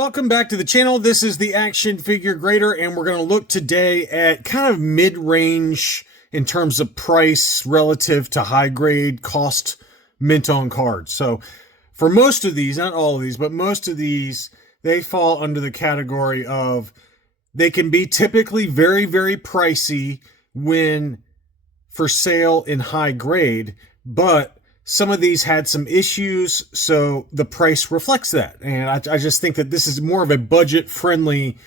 Welcome back to the channel. This is the Action Figure Grader, and we're going to look today at kind of mid-range in terms of price relative to high-grade cost mint on cards. So for most of these, not all of these, but most of these, they fall under the category of they can be typically very, very pricey when for sale in high grade, but some of these had some issues, so the price reflects that. And I just think that this is more of a budget-friendly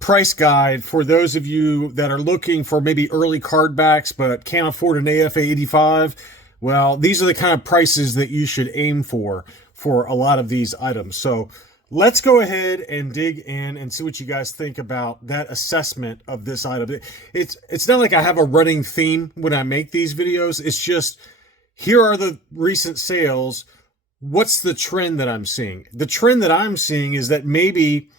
price guide for those of you that are looking for maybe early card backs but can't afford an AFA 85. Well, these are the kind of prices that you should aim for a lot of these items. So let's go ahead and dig in and see what you guys think about that assessment of this item. It's not like I have a running theme when I make these videos. It's just, here are the recent sales. What's the trend that I'm seeing? The trend that I'm seeing is that maybe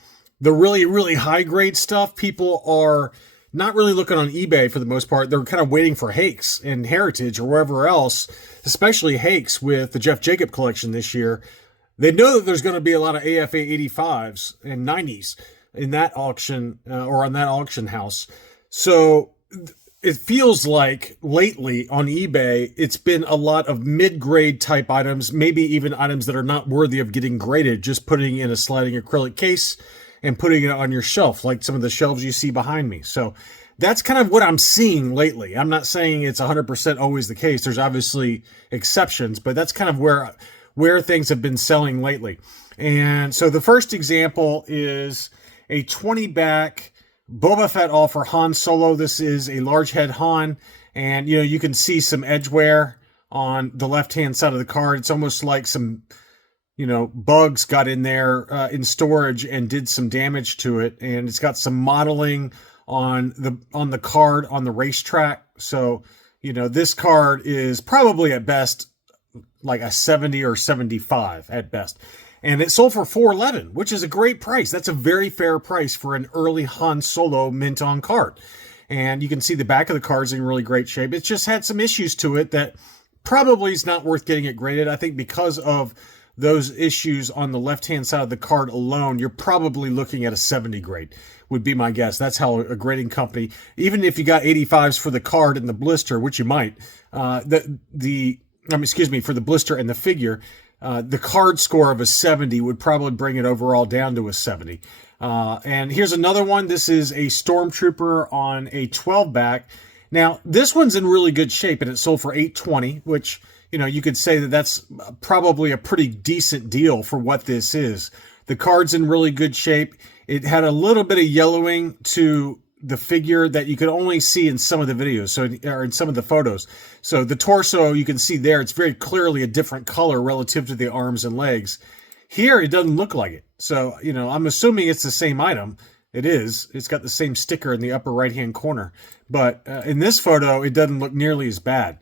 the really, really high grade stuff, people are not really looking on eBay for the most part. They're kind of waiting for Hakes and Heritage or wherever else, especially Hakes with the Jeff Jacob collection this year. They know that there's going to be a lot of AFA 85s and 90s in that auction or on that auction house. So it feels like lately on eBay, it's been a lot of mid-grade type items, maybe even items that are not worthy of getting graded, just putting in a sliding acrylic case and putting it on your shelf, like some of the shelves you see behind me. So that's kind of what I'm seeing lately. I'm not saying it's 100% always the case. There's obviously exceptions, but that's kind of where things have been selling lately. And so the first example is a 20 back Boba Fett offer Han Solo. This is a large head Han, and you can see some edge wear on the left-hand side of the card. It's almost like some bugs got in there in storage and did some damage to it, and it's got some modeling on the card on the racetrack. So this card is probably at best like a 70 or 75 at best. And it sold for $411, which is a great price. That's a very fair price for an early Han Solo mint on card. And you can see the back of the card's in really great shape. It's just had some issues to it that probably is not worth getting it graded. I think because of those issues on the left-hand side of the card alone, you're probably looking at a 70 grade, would be my guess. That's how a grading company, even if you got 85s for the card and the blister, which you might, for the blister and the figure, the card score of a 70 would probably bring it overall down to a 70. And here's another one. This is a Stormtrooper on a 12 back. Now, this one's in really good shape, and it sold for $820, which, you could say that that's probably a pretty decent deal for what this is. The card's in really good shape. It had a little bit of yellowing to the figure that you could only see in some of the videos, or in some of the photos. So the torso, you can see there, it's very clearly a different color relative to the arms and legs. Here, it doesn't look like it. So, I'm assuming it's the same item. It is. It's got the same sticker in the upper right-hand corner. But in this photo, it doesn't look nearly as bad.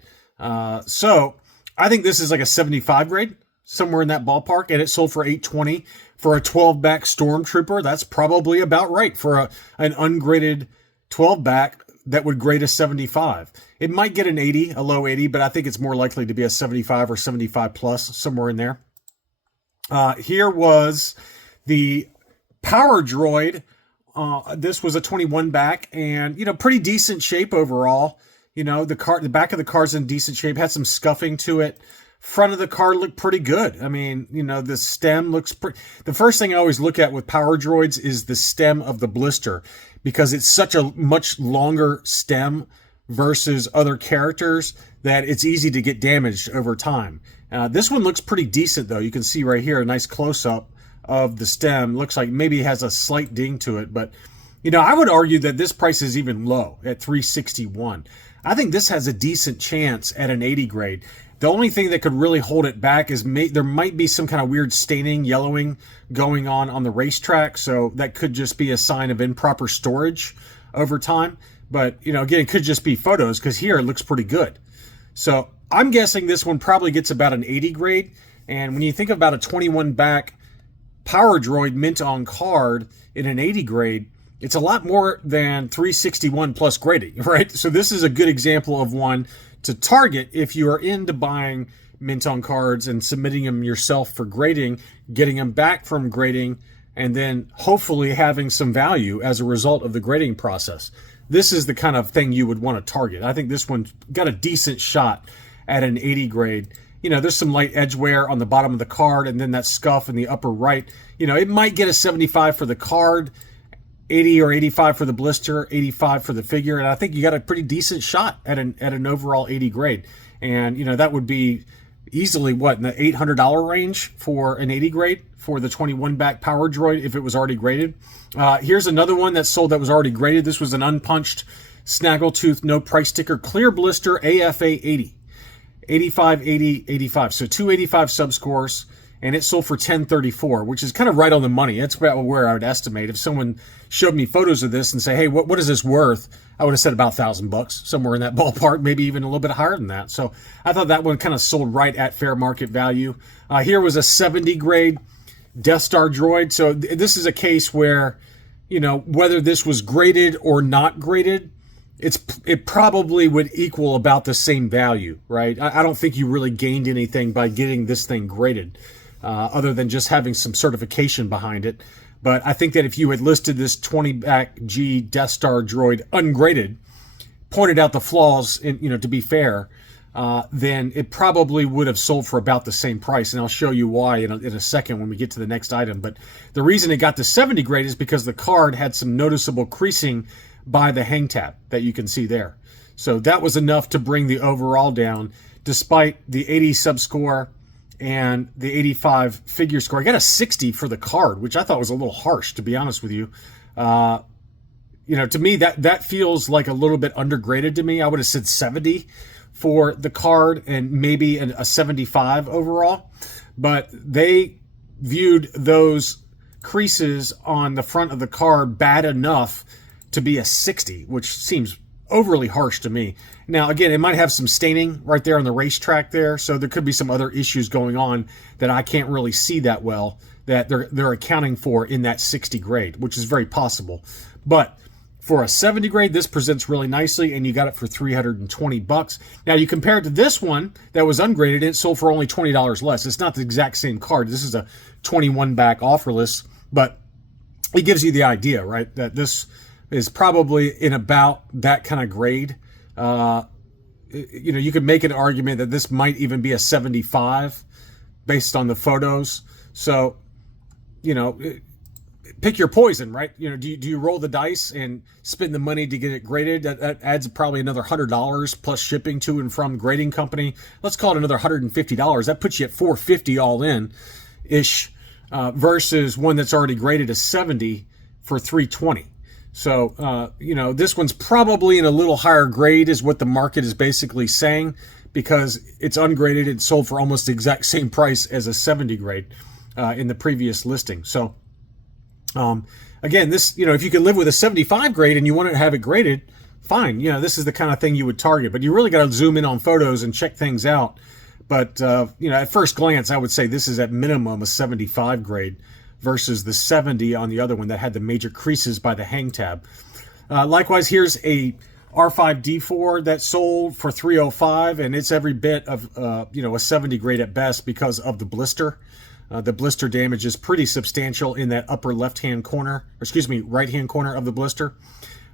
So I think this is like a 75 grade, somewhere in that ballpark, and it sold for $820 for a 12-back Stormtrooper. That's probably about right for an ungraded 12-back that would grade a 75. It might get an 80, a low 80, but I think it's more likely to be a 75 or 75 plus, somewhere in there. Here was the Power Droid. This was a 21 back, and pretty decent shape overall. The back of the car's in decent shape, had some scuffing to it. Front of the card looked pretty good. I mean, the stem looks pretty. The first thing I always look at with Power Droids is the stem of the blister, because it's such a much longer stem versus other characters that it's easy to get damaged over time. This one looks pretty decent, though. You can see right here a nice close-up of the stem. Looks like maybe it has a slight ding to it, but I would argue that this price is even low at $361. I think this has a decent chance at an 80 grade. The only thing that could really hold it back is there might be some kind of weird staining, yellowing going on the racetrack. So that could just be a sign of improper storage over time. But, again, it could just be photos, because here it looks pretty good. So I'm guessing this one probably gets about an 80 grade. And when you think about a 21 back Power Droid mint on card in an 80 grade, it's a lot more than 361 plus grading, right? So this is a good example of one to target if you are into buying mint on cards and submitting them yourself for grading, getting them back from grading, and then hopefully having some value as a result of the grading process. This is the kind of thing you would want to target. I think this one got a decent shot at an 80 grade. You know, there's some light edge wear on the bottom of the card, and then that scuff in the upper right. You know, it might get a 75 for the card, 80 or 85 for the blister, 85 for the figure, and I think you got a pretty decent shot at an overall 80 grade. And, you know, that would be easily, what, in the $800 range for an 80 grade for the 21 back power droid if it was already graded. Here's another one that sold that was already graded. This was an unpunched snaggletooth, no price sticker, clear blister AFA 80. 85, 80, 85. So 285 subscores, and it sold for $1034, which is kind of right on the money. That's about where I would estimate. If someone showed me photos of this and say, hey, what is this worth? I would have said about $1,000, somewhere in that ballpark, maybe even a little bit higher than that. So I thought that one kind of sold right at fair market value. Here was a 70 grade Death Star droid. So this is a case where, you know, whether this was graded or not graded, it probably would equal about the same value, right? I don't think you really gained anything by getting this thing graded, other than just having some certification behind it. But I think that if you had listed this 20-back G Death Star droid ungraded, pointed out the flaws, you know, to be fair, then it probably would have sold for about the same price. And I'll show you why in a second when we get to the next item. But the reason it got to 70 grade is because the card had some noticeable creasing by the hang tab that you can see there. So that was enough to bring the overall down, despite the 80 sub score and the 85 figure score. I got a 60 for the card, which I thought was a little harsh, to be honest with you. You know, to me, that feels like a little bit undergraded to me. I would have said 70 for the card and maybe a 75 overall. But they viewed those creases on the front of the card bad enough to be a 60, which seems overly harsh to me. Now, again, it might have some staining right there on the racetrack there, so there could be some other issues going on that I can't really see that well that they're accounting for in that 60 grade, which is very possible. But for a 70 grade, this presents really nicely, and you got it for $320. Now, you compare it to this one that was ungraded, it sold for only $20 less. It's not the exact same card. This is a 21 back offerless, but it gives you the idea, right, that this is probably in about that kind of grade. You know, you could make an argument that this might even be a 75 based on the photos. So, you know, pick your poison, right? You know, do you roll the dice and spend the money to get it graded? That adds probably another $100 plus shipping to and from grading company. Let's call it another $150. That puts you at $450 all in ish, versus one that's already graded a 70 for $320. So, you know, this one's probably in a little higher grade is what the market is basically saying, because it's ungraded and sold for almost the exact same price as a 70 grade in the previous listing. So, again, this, you know, if you can live with a 75 grade and you want to have it graded, fine. You know, this is the kind of thing you would target, but you really got to zoom in on photos and check things out. But, you know, at first glance, I would say this is at minimum a 75 grade versus the 70 on the other one that had the major creases by the hang tab. Likewise, here's a R5D4 that sold for $305, and it's every bit of, you know, a 70 grade at best because of the blister. The blister damage is pretty substantial in that upper left-hand corner, or excuse me, right-hand corner of the blister.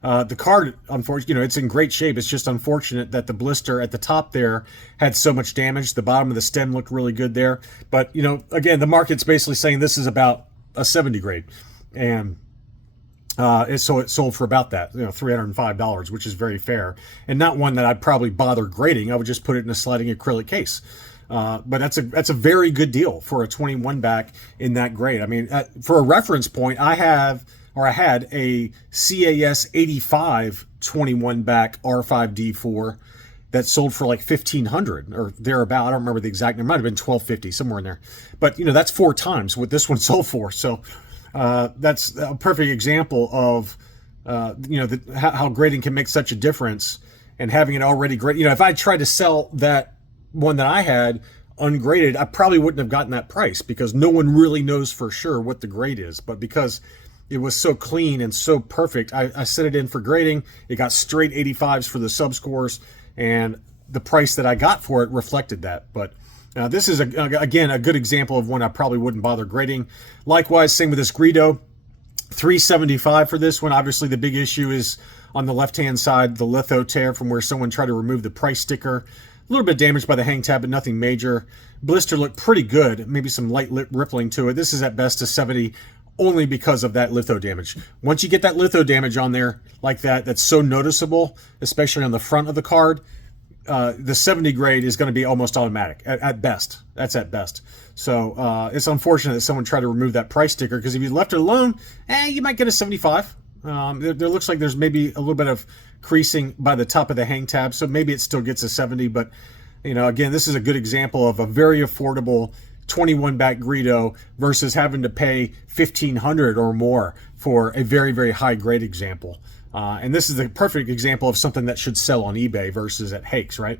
The card, unfortunately, you know, it's in great shape. It's just unfortunate that the blister at the top there had so much damage. The bottom of the stem looked really good there. But, you know, again, the market's basically saying this is about a 70 grade. And it sold for about that, you know, $305, which is very fair. And not one that I'd probably bother grading. I would just put it in a sliding acrylic case. But that's a very good deal for a 21 back in that grade. I mean, for a reference point, I had a CAS 85 21 back R5D4 that sold for like $1,500 or thereabout. I don't remember the exact number. It might have been $1,250, somewhere in there. But, you know, that's 4 times what this one sold for. So that's a perfect example of, you know, how grading can make such a difference, and having it already graded. You know, if I tried to sell that one that I had ungraded, I probably wouldn't have gotten that price, because no one really knows for sure what the grade is. But because it was so clean and so perfect, I set it in for grading. It got straight 85s for the sub scores, and the price that I got for it reflected that. But This is, again, a good example of one I probably wouldn't bother grading. Likewise, same with this Greedo. $375 for this one. Obviously, the big issue is on the left-hand side, the litho tear from where someone tried to remove the price sticker. A little bit damaged by the hang tab, but nothing major. Blister looked pretty good. Maybe some light rippling to it. This is at best a 70 only because of that litho damage. Once you get that litho damage on there like that, that's so noticeable, especially on the front of the card, the 70 grade is going to be almost automatic at best. That's at best. So it's unfortunate that someone tried to remove that price sticker, because if you left it alone, you might get a 75. There looks like there's maybe a little bit of creasing by the top of the hang tab, so maybe it still gets a 70. But again, this is a good example of a very affordable 21 back Greedo versus having to pay $1,500 or more for a very, very high grade example. And this is the perfect example of something that should sell on eBay versus at Hakes, right?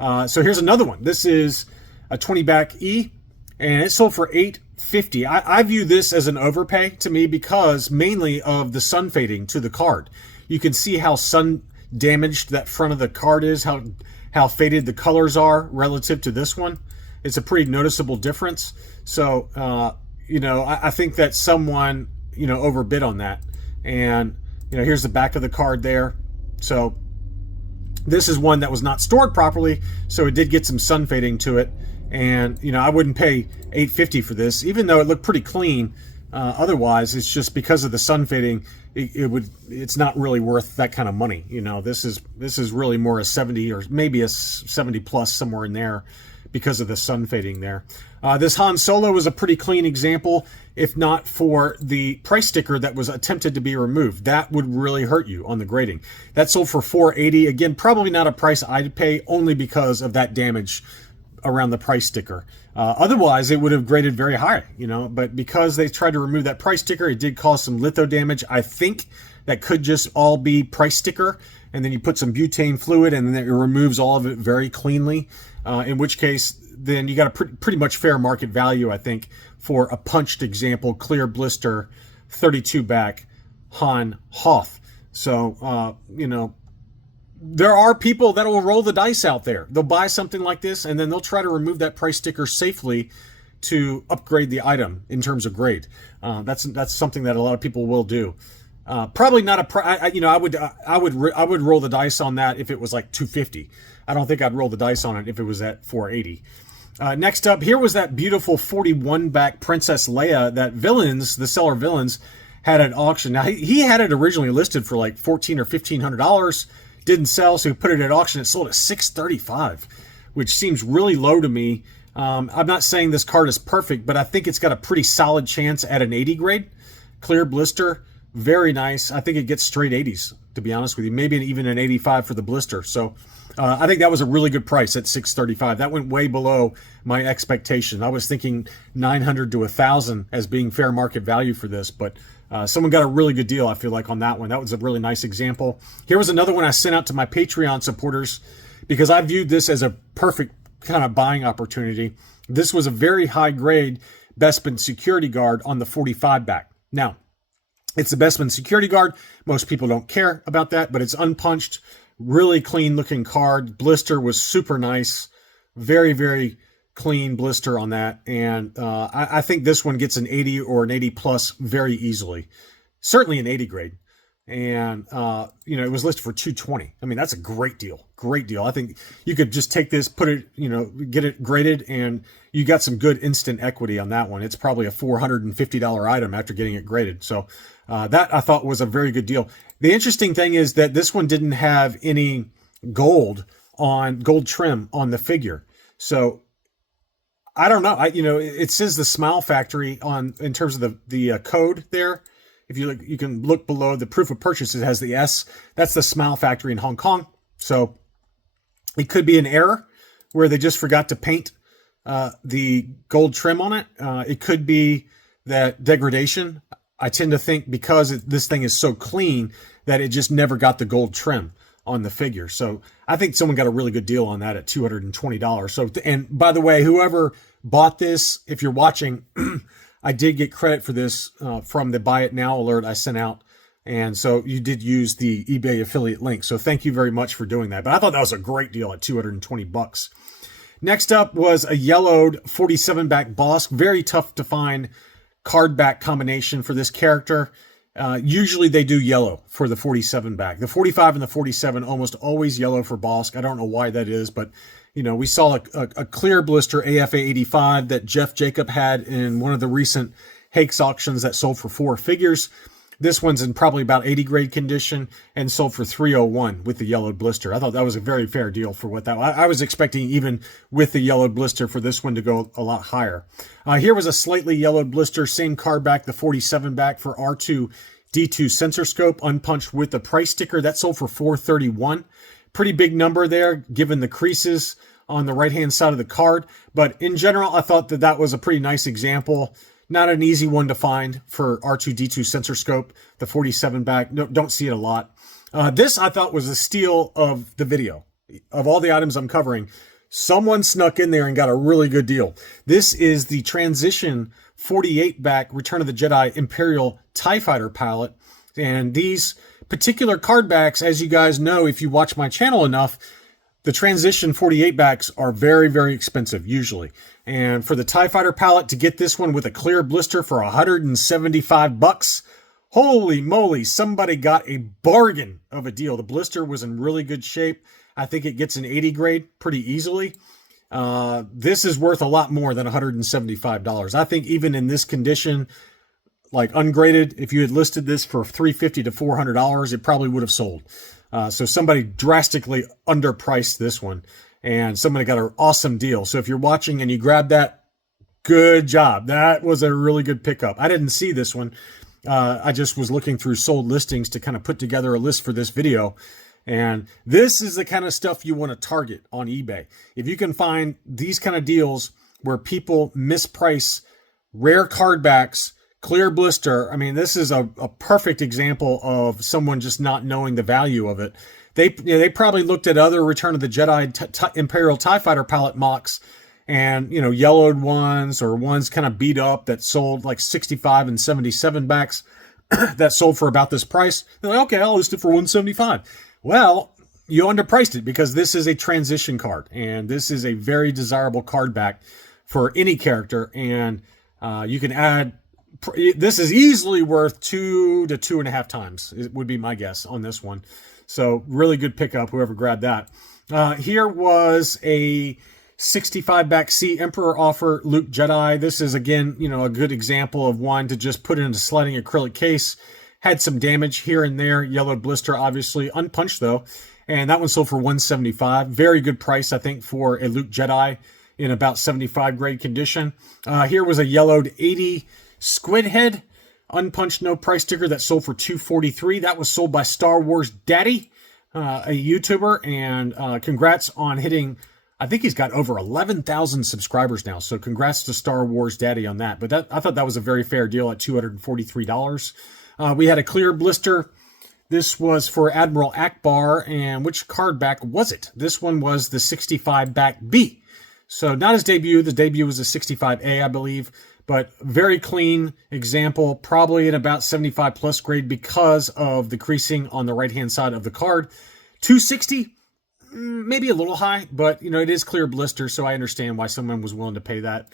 So here's another one. This is a 20 back E, and it sold for $850. I view this as an overpay to me because mainly of the sun fading to the card. You can see how sun damaged that front of the card is, how faded the colors are relative to this one. It's a pretty noticeable difference. So, I think that someone, overbid on that. And, here's the back of the card there. So this is one that was not stored properly, so it did get some sun fading to it. And, I wouldn't pay $850 for this, even though it looked pretty clean. Otherwise, it's just because of the sun fading, it's not really worth that kind of money. This is really more a 70 or maybe a 70 plus, somewhere in there, because of the sun fading there. This Han Solo was a pretty clean example, if not for the price sticker that was attempted to be removed. That would really hurt you on the grading. That sold for $480. Again, probably not a price I'd pay, only because of that damage around the price sticker. Otherwise, it would have graded very high, but because they tried to remove that price sticker, it did cause some litho damage. I think that could just all be price sticker, and then you put some butane fluid, and then it removes all of it very cleanly, in which case, then you got a pretty much fair market value, I think, for a punched example, clear blister, 32 back Han Hoth. So, there are people that will roll the dice out there. They'll buy something like this, and then they'll try to remove that price sticker safely to upgrade the item in terms of grade. That's something that a lot of people will do. Probably not I would roll the dice on that if it was like $250. I don't think I'd roll the dice on it if it was at $480. Next up, here was that beautiful 41 back Princess Leia that the seller Villains, had at auction. Now he had it originally listed for like $1,400 or $1,500. Didn't sell, so he put it at auction. It sold at $635, which seems really low to me. I'm not saying this card is perfect, but I think it's got a pretty solid chance at an 80 grade. Clear blister, very nice. I think it gets straight 80s, to be honest with you. Maybe even an 85 for the blister. So I think that was a really good price at $635. That went way below my expectation. I was thinking $900 to $1,000 as being fair market value for this, but someone got a really good deal, I feel like, on that one. That was a really nice example. Here was another one I sent out to my Patreon supporters because I viewed this as a perfect kind of buying opportunity. This was a very high grade Bespin security guard on the 45 back. Now, it's the Bespin security guard. Most people don't care about that, but it's unpunched, really clean looking card. Blister was super nice. Very, very clean blister on that. And I think this one gets an 80 or an 80 plus very easily. Certainly an 80 grade. And, it was listed for $220. I mean, that's a great deal. Great deal. I think you could just take this, put it, get it graded, and you got some good instant equity on that one. It's probably a $450 item after getting it graded. So that I thought was a very good deal. The interesting thing is that this one didn't have any gold trim on the figure. So I don't know. It says the Smile Factory in terms of the code there. If you look, you can look below the proof of purchase. It has the S. That's the Smile Factory in Hong Kong. So it could be an error where they just forgot to paint the gold trim on it. It could be that degradation. I tend to think because this thing is so clean that it just never got the gold trim on the figure. So I think someone got a really good deal on that at $220. So, and by the way, whoever bought this, if you're watching, I did get credit for this from the Buy It Now alert I sent out. And so you did use the eBay affiliate link. So thank you very much for doing that. But I thought that was a great deal at $220. Next up was a yellowed 47 back Bosk. Very tough to find card back combination for this character. Usually they do yellow for the 47 back. The 45 and the 47 almost always yellow for Bosk. I don't know why that is, but you know, we saw a clear blister AFA 85 that Jeff Jacob had in one of the recent Hakes auctions that sold for 4 figures. This one's in probably about 80 grade condition and sold for 301 with the yellowed blister. I thought that was a very fair deal for what that was. I was expecting even with the yellowed blister for this one to go a lot higher. Here was a slightly yellowed blister, same card back, the 47 back for R2-D2 sensor scope, unpunched with the price sticker. That sold for 431. Pretty big number there, given the creases on the right-hand side of the card. But in general, I thought that that was a pretty nice example. Not an easy one to find for R2-D2 sensor scope, the 47 back. No, don't see it a lot. This I thought was a steal of the video. Of all the items I'm covering, someone snuck in there and got a really good deal. This is the Transition 48 back Return of the Jedi Imperial TIE Fighter palette. And these particular card backs, as you guys know, if you watch my channel enough, the Transition 48 backs are very, very expensive, usually. And for the TIE Fighter palette, to get this one with a clear blister for 175 bucks, holy moly, somebody got a bargain of a deal. The blister was in really good shape. I think it gets an 80 grade pretty easily. This is worth a lot more than $175. I think even in this condition, like ungraded, if you had listed this for $350 to $400, it probably would have sold. So somebody drastically underpriced this one, and somebody got an awesome deal. So if you're watching and you grabbed that, good job. That was a really good pickup. I didn't see this one. I just was looking through sold listings to kind of put together a list for this video. And this is the kind of stuff you want to target on eBay. If you can find these kind of deals where people misprice rare card backs, clear blister, I mean, this is a perfect example of someone just not knowing the value of it. They probably looked at other Return of the Jedi Imperial TIE Fighter palette mocks and, you know, yellowed ones or ones kind of beat up that sold like 65 and 77 backs that sold for about this price. They're like, okay, I'll list it for 175. Well, you underpriced it because this is a transition card, and this is a very desirable card back for any character, and you can add. This is easily worth 2 to 2.5 times. It would be my guess on this one. So really good pickup, whoever grabbed that. Here was a 65 back C Emperor offer Luke Jedi. This is, again, you know, a good example of one to just put in a sliding acrylic case. Had some damage here and there. Yellowed blister, obviously. Unpunched, though. And that one sold for $175. Very good price, I think, for a Luke Jedi in about 75 grade condition. Here was a yellowed 80 Squid Head, unpunched, no price sticker, that sold for $243. That was sold by Star Wars Daddy, a YouTuber, and congrats on hitting, I think he's got over 11,000 subscribers now, so congrats to Star Wars Daddy on that. But I thought that was a very fair deal at $243. We had a clear blister. This was for Admiral Abbar, and which card back was it? This one was the 65 back B. So not his debut. The debut was a 65A, I believe. But very clean example, probably in about 75 plus grade because of the creasing on the right-hand side of the card. 260, maybe a little high, but you know, it is clear blister, so I understand why someone was willing to pay that.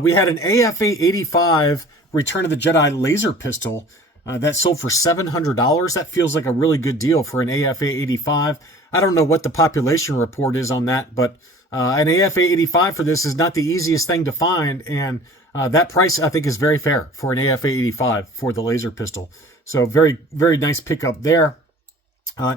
We had an AFA 85 Return of the Jedi laser pistol that sold for $700. That feels like a really good deal for an AFA 85. I don't know what the population report is on that, but an AFA 85 for this is not the easiest thing to find, and that price, I think, is very fair for an AFA 85 for the laser pistol. So very, very nice pickup there.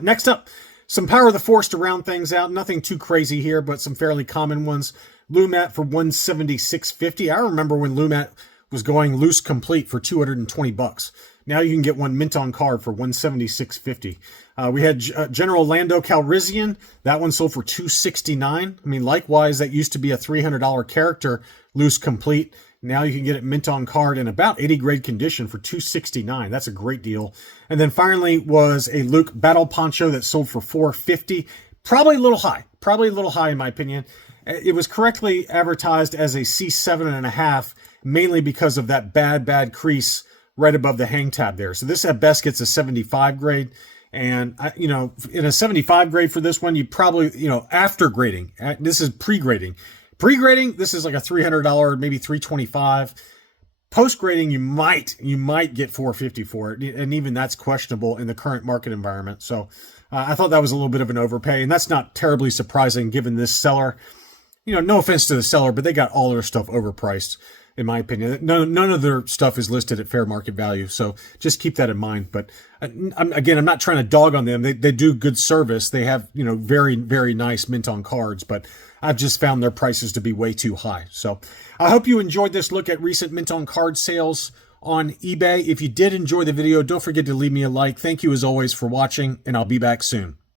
Next up, some Power of the Force to round things out. Nothing too crazy here, but some fairly common ones. Lumat for $176.50. I remember when Lumat was going loose complete for $220. Now you can get one mint on card for $176.50. We had General Lando Calrissian. That one sold for $269. I mean, likewise, that used to be a $300 character loose complete. Now you can get it mint on card in about 80 grade condition for $269. That's a great deal. And then finally was a Luke Battle Poncho that sold for $450. Probably a little high in my opinion. It was correctly advertised as a C7.5, mainly because of that bad crease right above the hang tab there. So this at best gets a 75 grade. And in a 75 grade for this one, you probably, after grading, this is pre-grading. Pre-grading, this is like a $300, maybe $325. Post-grading, you might get $450 for it, and even that's questionable in the current market environment. So I thought that was a little bit of an overpay, and that's not terribly surprising given this seller. No offense to the seller, but they got all their stuff overpriced, in my opinion. None of their stuff is listed at fair market value, so just keep that in mind. But I'm not trying to dog on them. They do good service. They have, very, very nice mint on cards, but I've just found their prices to be way too high. So I hope you enjoyed this look at recent mint on card sales on eBay. If you did enjoy the video, don't forget to leave me a like. Thank you as always for watching, and I'll be back soon.